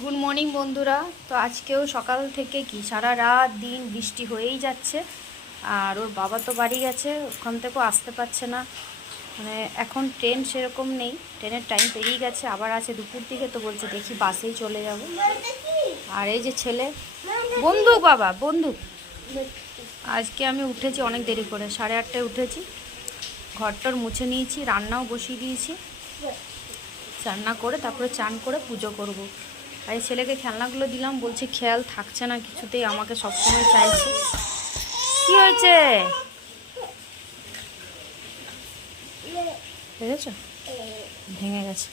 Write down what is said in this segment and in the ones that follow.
Good morning বন্ধুরা। তো আজকেও সকাল থেকে কি সারা রাত দিন বৃষ্টি হয়েই যাচ্ছে। আর ওর বাবা তো বাড়ি গেছে, ওখান থেকেও আসতে পারছে না। মানে এখন ট্রেন সেরকম নেই, ট্রেনের টাইম পেরিয়ে গেছে, আবার আছে দুপুর দিকে। তো বলছে দেখি বাসেই চলে যাব। আর এই যে ছেলে বন্দুক, বাবা বন্দুক। আজকে আমি উঠেছি অনেক দেরি করে, 8:30টায় উঠেছি। ঘরটর মুছে নিয়েছি, রান্নাও বসিয়ে দিয়েছি। রান্না করে তারপরে চান করে পুজো করব। আর এই ছেলেকে খেলনাগুলো দিলাম, বলছে খেয়াল থাকছে না কিছুতেই, আমাকে সবসময় চাইছে। কি হয়েছে দেখেছো, ভেঙে গেছে।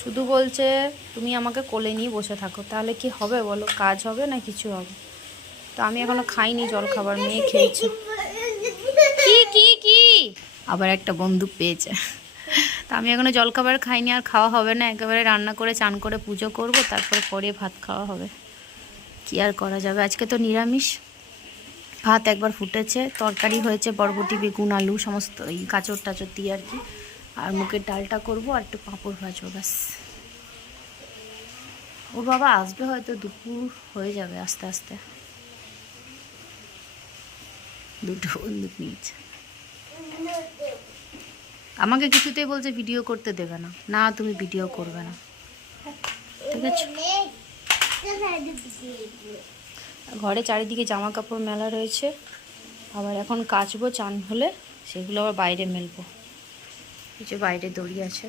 শুধু বলছে তুমি আমাকে কোলে নিয়ে বসে থাকো, তাহলে কি হবে বলো, কাজ হবে না কিছু হবে? তো আমি এখনো খাইনি জল খাবার, মেয়ে খেয়েছে। কি কি কি আবার একটা বন্দুক পেয়েছে। তা আমি এখনো জলখাবার খাইনি, আর খাওয়া হবে না, একেবারে রান্না করে চান করে পুজো করব, তারপরে পরে ভাত খাওয়া হবে। কি আর করা যাবে, আজকে তো নিরামিষ। ভাত একবার ফুটেছে, তরকারি হয়েছে বরবটি বেগুন আলু সমস্ত এই গাজর টাজর দিয়ে আর কি। আর মুগের ডালটা করব, আর একটু পাঁপড় ভাজবো, ব্যাস। ওর বাবা আসবে হয়তো দুপুর হয়ে যাবে আস্তে আস্তে। দুটো বন্দুক নিয়েছে, আমাকে কিছুতেই বলছে ভিডিও করতে দেবে না। না তুমি ভিডিও করবে না, ঠিক আছে। ঘরে চারিদিকে জামা কাপড় মেলা রয়েছে, আবার এখন কাচবো, চান হলে সেগুলো আবার বাইরে মেলবো। এই যে বাইরে দড়ি আছে,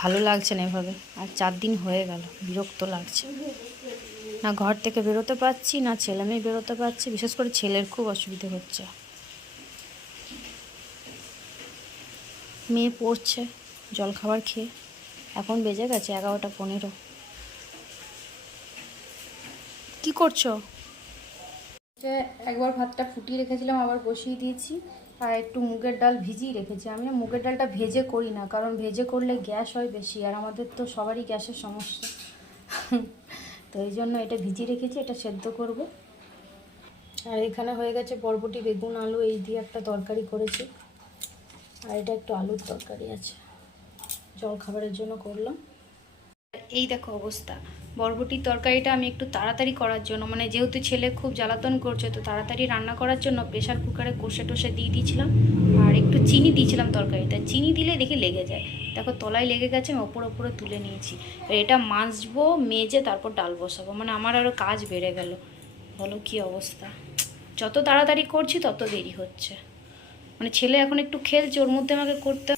ভালো লাগছে না এভাবে। আর 4 দিন হয়ে গেল, বিরক্ত লাগছে। না ঘর থেকে বেরোতে পারছি, না ছেলে মেয়ে বেরোতে পারছি, বিশেষ করে ছেলের খুব অসুবিধে হচ্ছে। মেয়ে পড়ছে জলখাবার খেয়ে, এখন বেজে গেছে 11টা 15। কি করছো? একবার ভাতটা ফুটিয়ে রেখেছিলাম, আবার বসিয়ে দিয়েছি। আর একটু মুগের ডাল ভিজিয়ে রেখেছি। আমি না মুগের ডালটা ভেজে করি না, কারণ ভেজে করলে গ্যাস হয় বেশি, আর আমাদের তো সবারই গ্যাসের সমস্যা। তো এই জন্য এটা ভিজিয়ে রেখেছি, এটা সেদ্ধ করব। আর এখানে হয়ে গেছে বরবটি বেগুন আলু এই দিয়ে একটা তরকারি করেছি। আর এটা একটু আলুর তরকারি আছে, জল খাবারের জন্য করলাম। এই দেখো অবস্থা। বরবটির তরকারিটা আমি একটু তাড়াতাড়ি করার জন্য, মানে যেহেতু ছেলে খুব জ্বালাতন করছে, তো তাড়াতাড়ি রান্না করার জন্য প্রেশার কুকারে কষে টষে দিয়ে দিয়েছিলাম। আর একটু চিনি দিয়েছিলাম তরকারিটা, চিনি দিলে দেখি লেগে যায়। দেখো তলায় লেগে গেছে, আমি ওপরে তুলে নিয়েছি। এটা মাজবো, মেজে তারপর ডাল বসাবো, মানে আমার আরও কাজ বেড়ে গেল। বলো কি অবস্থা, যত তাড়াতাড়ি করছি তত দেরি হচ্ছে। মানে ছেলে এখন একটু খেলছে, ওর মধ্যে আমাকে করতে,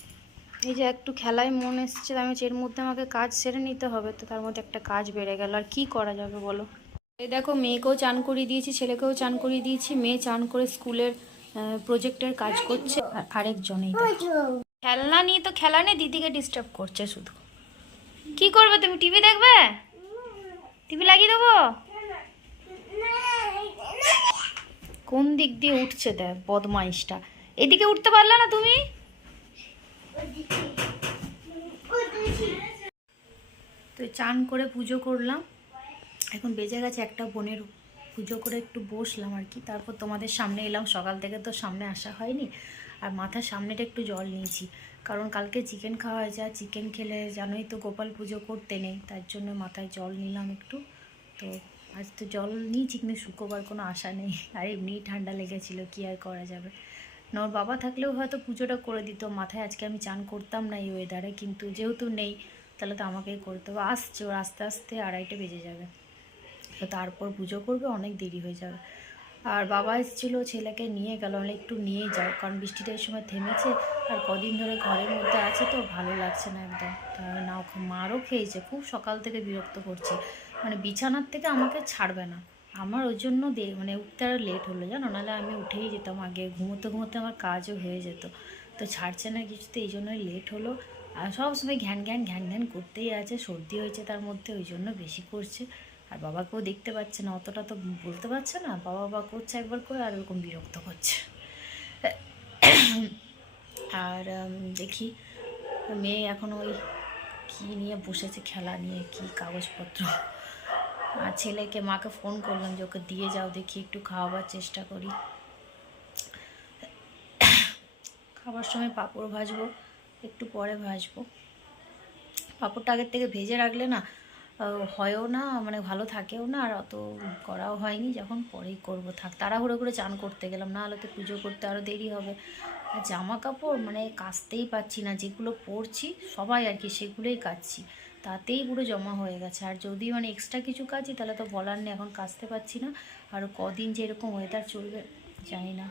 এই যে একটু খেলায় মন এসছে, আমি এর মধ্যে আমাকে কাজ সেরে নিতে হবে। তো তার মধ্যে একটা কাজ বেড়ে গেল, আর কি করা যাবে বলো। এই দেখো মেয়েকেও চান করিয়ে দিয়েছি, ছেলেকেও চান করিয়ে দিয়েছি। মেয়ে চান করে স্কুলের প্রজেক্টের কাজ করছে, আর আরেকজন এই খেলনা নিয়ে তো খেলা নেই, দিদিকে ডিস্টার্ব করছে শুধু। কি করবে তুমি, টিভি দেখবে? টিভি লাগিয়ে দেবো? কোন দিক দিয়ে উঠছে দেখ বদমাইশটা, এদিকে উঠতে পারলে না তুমি? তো চান করে পুজো করলাম, এখন বেজে গেছে 1:15। পুজো করে একটু বসলাম আর কি, তারপর তোমাদের সামনে এলাম। সকাল থেকে তো সামনে আসা হয়নি। আর মাথার সামনেটা একটু জল নিয়েছি, কারণ কালকে চিকেন খাওয়া হয়েছে, আর চিকেন খেলে জানোই তো গোপাল পুজো করতে নেই, তার জন্য মাথায় জল নিলাম একটু। তো আজ তো জল নিয়েছি, কিন্তু শুকোবার কোনো আশা নেই। আর এমনিই ঠান্ডা লেগেছিলো, কি আর করা যাবে। ওর বাবা থাকলেও হয়তো পুজোটা করে দিত মাথায়, আজকে আমি চান করতাম না এই ওয়েদারে, কিন্তু যেহেতু নেই তাহলে তো আমাকেই করতে হবে। আসছে ওর, আস্তে আস্তে 2:30 বেজে যাবে। তো তারপর পুজো করবে, অনেক দেরি হয়ে যাবে। আর বাবা এসেছিলো, ছেলেকে নিয়ে গেল, মানে একটু নিয়ে যাও, কারণ বৃষ্টিটা এই সময় থেমেছে। আর কদিন ধরে ঘরের মধ্যে আছে তো ভালো লাগছে না একদম। তার না মারও খেয়েছে, খুব সকাল থেকে বিরক্ত করছে, মানে বিছানার থেকে আমাকে ছাড়বে না। আমার ওই জন্য মানে উঠতে আরও লেট হলো জানো, নাহলে আমি উঠেই যেতাম আগে, ঘুমোতে ঘুমোতে আমার কাজও হয়ে যেত। তো ছাড়ছে না কিছুতে, এই জন্যই লেট হলো। আর সবসময় ঘ্যান ঘ্যান ঘ্যান ঘ্যান করতেই আছে, সর্দি হয়েছে তার মধ্যে, ওই জন্য বেশি করছে। আর বাবাকেও দেখতে পাচ্ছে না, অতটা তো বলতে পারছে না, বাবা বাবা করছে একবার করে, আর ওরকম বিরক্ত করছে। আর দেখি মেয়ে এখন ওই কী নিয়ে বসেছে, খেলা নিয়ে কি কাগজপত্র। আর ছেলেকে, মাকে ফোন করলাম যে ওকে দিয়ে যাও, দেখি একটু খাওয়াবার চেষ্টা করি। খাবার সময় পাঁপড় ভাজবো, একটু পরে ভাজবো। পাঁপড়টা আগের থেকে ভেজে রাখলে না হয়ও না, মানে ভালো থাকেও না, আর অত করাও হয়নি, যখন পরেই করবো থাক। তাড়াহুড়ো করে চান করতে গেলাম, না হলে তো পুজো করতে আরও দেরি হবে। আর জামা কাপড় মানে কাচতেই পারছি না, যেগুলো পরছি সবাই আর কি সেগুলোই কাচছি, তাতেই পুরো জমা হয়ে গেছে। আর যদি মানে এক্সট্রা কিছু কাচি তাহলে তো বলার নেই, এখন কাচতে পারছি না। আর কদিন যে এরকম ওয়েদার চলবে জানি না।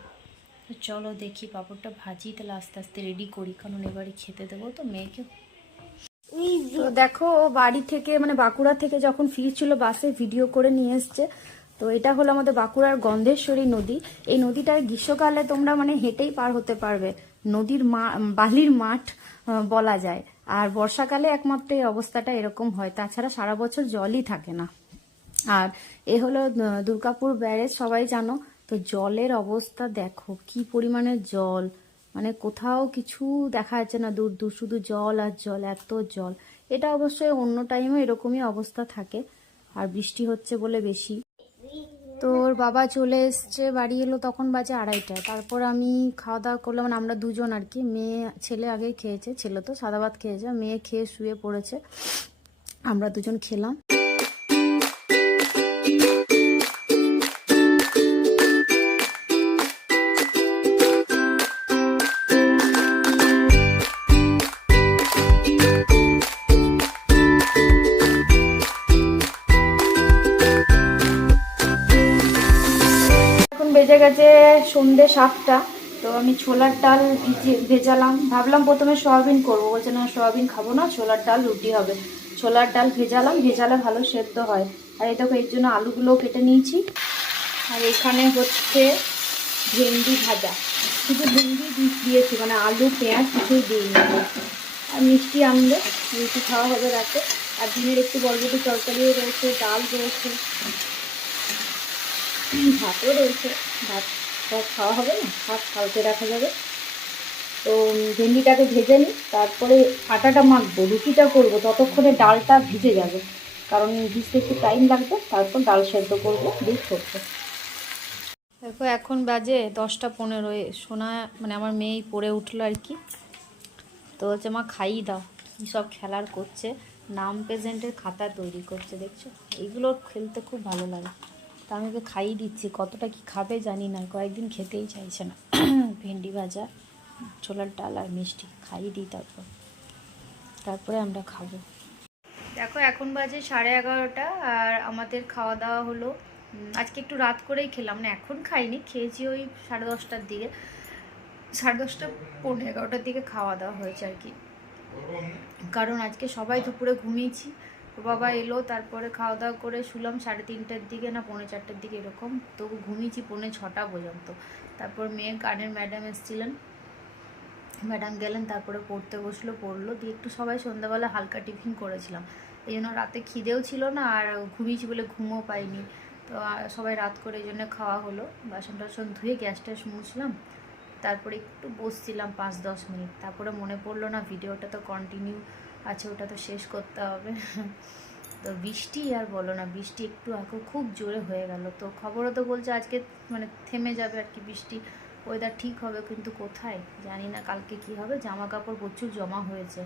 তো চলো দেখি পাঁপড়টা ভাজি, তাহলে আস্তে আস্তে রেডি করি, কারণ এবারে খেতে দেবো তো মেয়েকে। তো দেখো ও বাড়ি থেকে মানে বাঁকুড়া থেকে যখন ফিরছিল বাসে ভিডিও করে নিয়ে এসছে। তো এটা হলো আমাদের বাঁকুড়ার গন্ধেশ্বরী নদী। এই নদীটার গ্রীষ্মকালে তোমরা মানে হেঁটেই পার হতে পারবে, নদীর বালির মাঠ বলা যায়। আর বর্ষাকালে একমাত্র এই অবস্থাটা এরকম হয়, তাছাড়া সারা বছর জলই থাকে না। আর এ হলো দুর্গাপুর ব্যারেজ, সবাই জানো। তো জলের অবস্থা দেখো কি পরিমাণের জল, মানে কোথাও কিছু দেখা যাচ্ছে না, দূর দূর শুধু জল আর জল, এত জল। এটা অবশ্যই অন্য টাইমে এরকমই অবস্থা থাকে, আর বৃষ্টি হচ্ছে বলে বেশি। তো ওর বাবা চলে এসছে, বাড়ি এলো তখন বাজে 2:30। তারপর আমি খাওয়া দাওয়া করলাম, মানে আমরা দুজন আর কি, মেয়ে ছেলে আগেই খেয়েছে, ছেলে তো সাদা ভাত খেয়েছে, মেয়ে খেয়ে শুয়ে পড়েছে, আমরা দুজন খেলাম। বেজে গেছে সন্ধ্যে 7টা। তো আমি ছোলার ডাল ভেজালাম, ভাবলাম প্রথমে সয়াবিন করবো, বলছে না সয়াবিন খাবো না, ছোলার ডাল রুটি হবে। ছোলার ডাল ভেজালাম, ভেজালে ভালো সেদ্ধ হয়। আর এই দেখো এর জন্য আলুগুলোও কেটে নিয়েছি। আর এখানে হচ্ছে ভেন্ডি ভাজা, শুধু ভেন্ডি দিয়েছি, মানে আলু পেঁয়াজ কিছুই দিইনি। আর মিষ্টি আনলে রুটি খাওয়া হবে রাতে। আর দিনের একটু বরবটি তরকারিও রয়েছে, ডাল রয়েছে, ভাতও রয়েছে। ভাত সব খাওয়া হবে না, ভাত কালকে রাখা যাবে। তো ভেন্ডিটাকে ভেজে নিই, তারপরে আটাটা মাখবো, রুটিটা করবো, ততক্ষণে ডালটা ভিজে যাবে, কারণ ভিজতে একটু টাইম লাগবে। তারপর ডাল সেদ্ধ করবো, দিয়ে করবো। দেখো এখন বাজে 10টা 15, সোনা মানে আমার মেয়েই পড়ে উঠলো আর কি। তো হচ্ছে মা খাইয়ে দাও, কী সব খেলার করছে, নাম প্রেজেন্টের খাতা তৈরি করছে, দেখছো? এইগুলো খেলতে খুব ভালো লাগে। তা আমি ওকে খাইয়ে দিচ্ছি, কতটা কি খাবে জানি না, কয়েকদিন খেতেই চাইছে না। ভেন্ডি ভাজা, ছোলার ডাল আর মিষ্টি খাইয়ে দিই, তারপরে আমরা খাবো। দেখো এখন বাজে 11:30, আর আমাদের খাওয়া দাওয়া হলো। আজকে একটু রাত করেই খেলাম, না এখন খাইনি, খেয়েছি ওই 10:30টার দিকে, 10:30 11:15 দিকে খাওয়া দাওয়া হয়েছে আর কি। কারণ আজকে সবাই দুপুরে ঘুমিয়েছি, বাবা এলো, তারপরে খাওয়া দাওয়া করে শুলাম 3:30টার দিকে, না 4:45টার দিকে এরকম, তবু ঘুমিয়েছি 5:45 পর্যন্ত। তারপর মেয়ের গানের ম্যাডাম এসেছিলেন, ম্যাডাম গেলেন, তারপরে পড়তে বসলো, পড়লো, দিয়ে একটু সবাই সন্ধ্যাবেলা হালকা টিফিন করেছিলাম। এই জন্য রাতে খিদেও ছিল না, আর ঘুমিয়েছি বলে ঘুমও পাইনি। তো সবাই রাত করে এই জন্য খাওয়া হলো। বাসন টাসন ধুয়ে গ্যাস ট্যাস মুছলাম, তারপরে একটু বসছিলাম 5-10 মিনিট। তারপরে মনে পড়লো না ভিডিওটা তো কন্টিনিউ আছে, ওটা তো শেষ করতে হবে। তো বৃষ্টি আর বলো না, বৃষ্টি একটু এখন খুব জোরে হয়ে গেল। তো খবরও তো বলছে আজকে মানে থেমে যাবে আর কি বৃষ্টি, ওয়েদার ঠিক হবে, কিন্তু কোথায় জানি না কালকে কি হবে। জামা কাপড় প্রচুর জমা হয়েছে,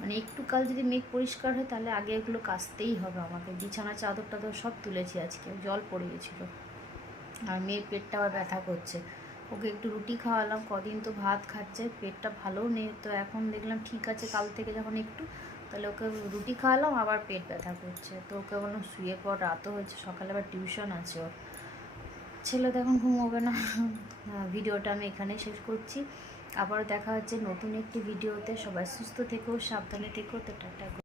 মানে একটু কাল যদি মেঘ পরিষ্কার হয় তাহলে আগে এগুলো কাচতেই হবে আমাকে। বিছানা চাদর টাদর সব তুলেছি, আজকে জল পড়ে গেছিলো। আর মেয়ের পেটটা আবার ব্যথা করছে, ওকে একটু রুটি খাওয়ালাম, কদিন তো ভাত খাচ্ছে, পেটটা ভালোও নেই। তো এখন দেখলাম ঠিক আছে, কাল থেকে যখন একটু, তাহলে ওকে রুটি খাওয়ালাম, আবার পেট ব্যথা করছে। তো ওকে বললাম শুয়ে পর, রাতও হচ্ছে, সকালে আবার টিউশন আছে ওর। ছেলে তো এখন ঘুমোবে না। ভিডিওটা আমি এখানেই শেষ করছি, আবার দেখা হচ্ছে নতুন একটি ভিডিওতে। সবাই সুস্থ থেকো, সাবধানে থেকো, তো টাটা।